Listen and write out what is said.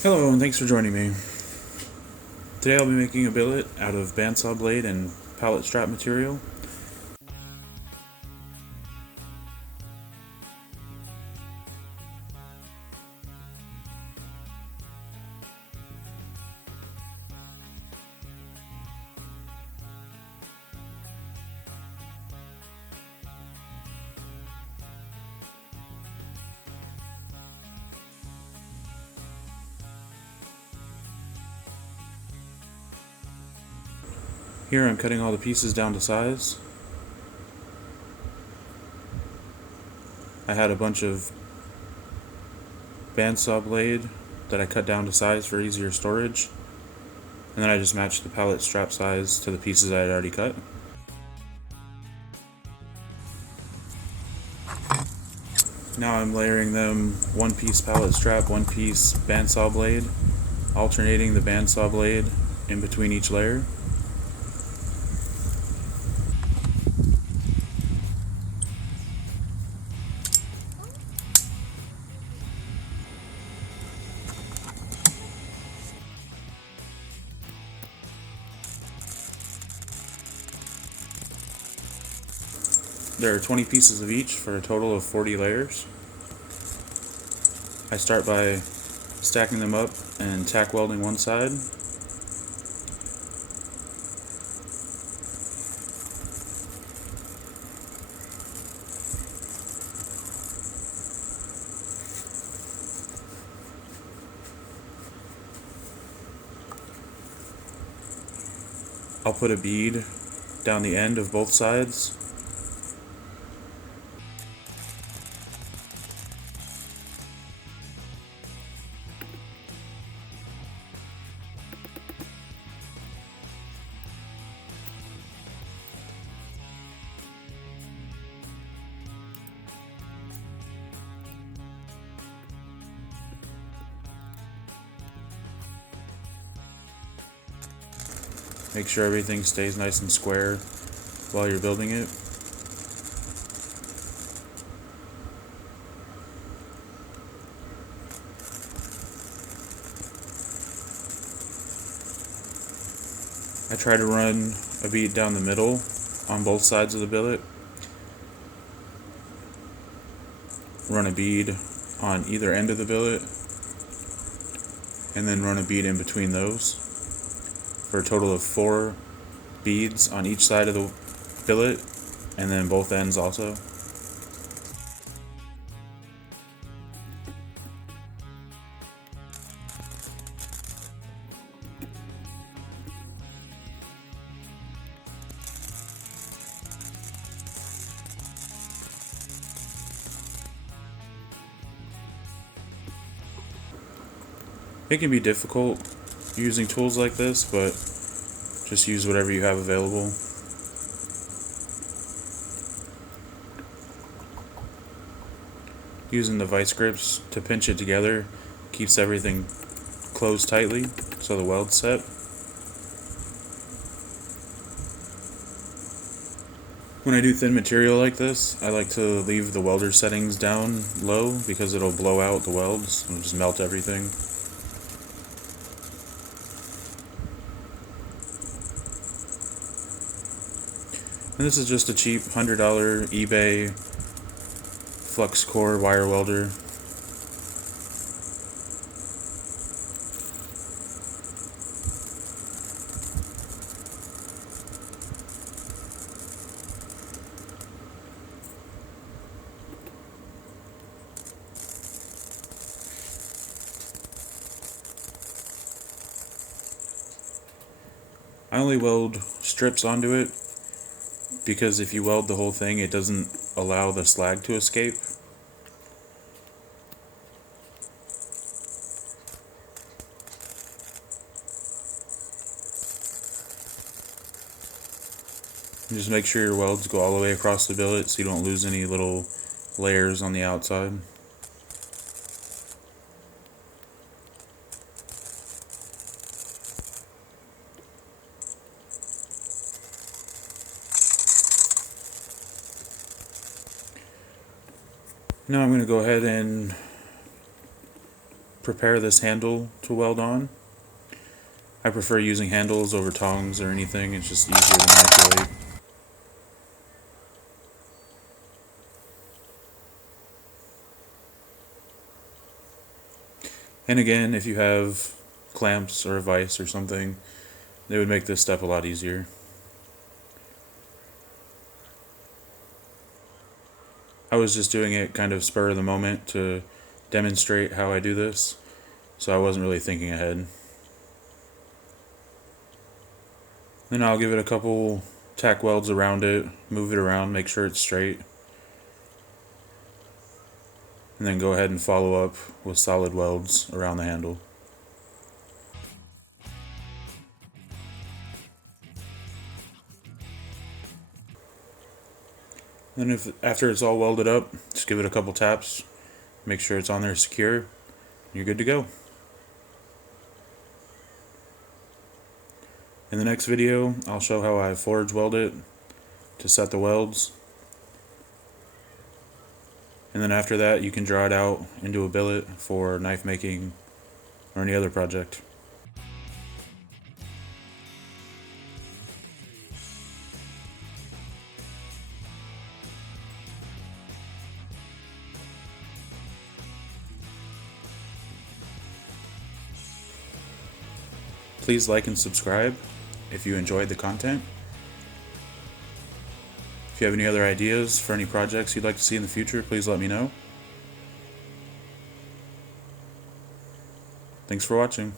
Hello and thanks for joining me. Today I'll be making a billet out of bandsaw blade and pallet strap material. Here I'm cutting all the pieces down to size. I had a bunch of bandsaw blade that I cut down to size for easier storage, and then I just matched the pallet strap size to the pieces I had already cut. Now I'm layering them one piece pallet strap, one piece bandsaw blade, alternating the bandsaw blade in between each layer. There are 20 pieces of each for a total of 40 layers. I start by stacking them up and tack welding one side. I'll put a bead down the end of both sides. Make sure everything stays nice and square while you're building it. I try to run a bead down the middle on both sides of the billet. Run a bead on either end of the billet, and then run a bead in between those, for a total of 4 beads on each side of the billet, and then both ends also. It can be difficult using tools like this, but just use whatever you have available. Using the vice grips to pinch it together keeps everything closed tightly so the weld's set. When I do thin material like this, I like to leave the welder settings down low because it'll blow out the welds and just melt everything. And this is just a cheap $100 eBay flux core wire welder. I only weld strips onto it because if you weld the whole thing, it doesn't allow the slag to escape. Just make sure your welds go all the way across the billet so you don't lose any little layers on the outside. Now I'm going to go ahead and prepare this handle to weld on. I prefer using handles over tongs or anything, it's just easier to manipulate. And again, if you have clamps or a vise or something, they would make this step a lot easier. I was just doing it kind of spur of the moment to demonstrate how I do this, so I wasn't really thinking ahead. Then I'll give it a couple tack welds around it, move it around, make sure it's straight, and then go ahead and follow up with solid welds around the handle. Then after it's all welded up, just give it a couple taps, make sure it's on there secure, you're good to go. In the next video, I'll show how I forge weld it to set the welds. And then after that, you can draw it out into a billet for knife making or any other project. Please like and subscribe if you enjoyed the content. If you have any other ideas for any projects you'd like to see in the future, please let me know. Thanks for watching.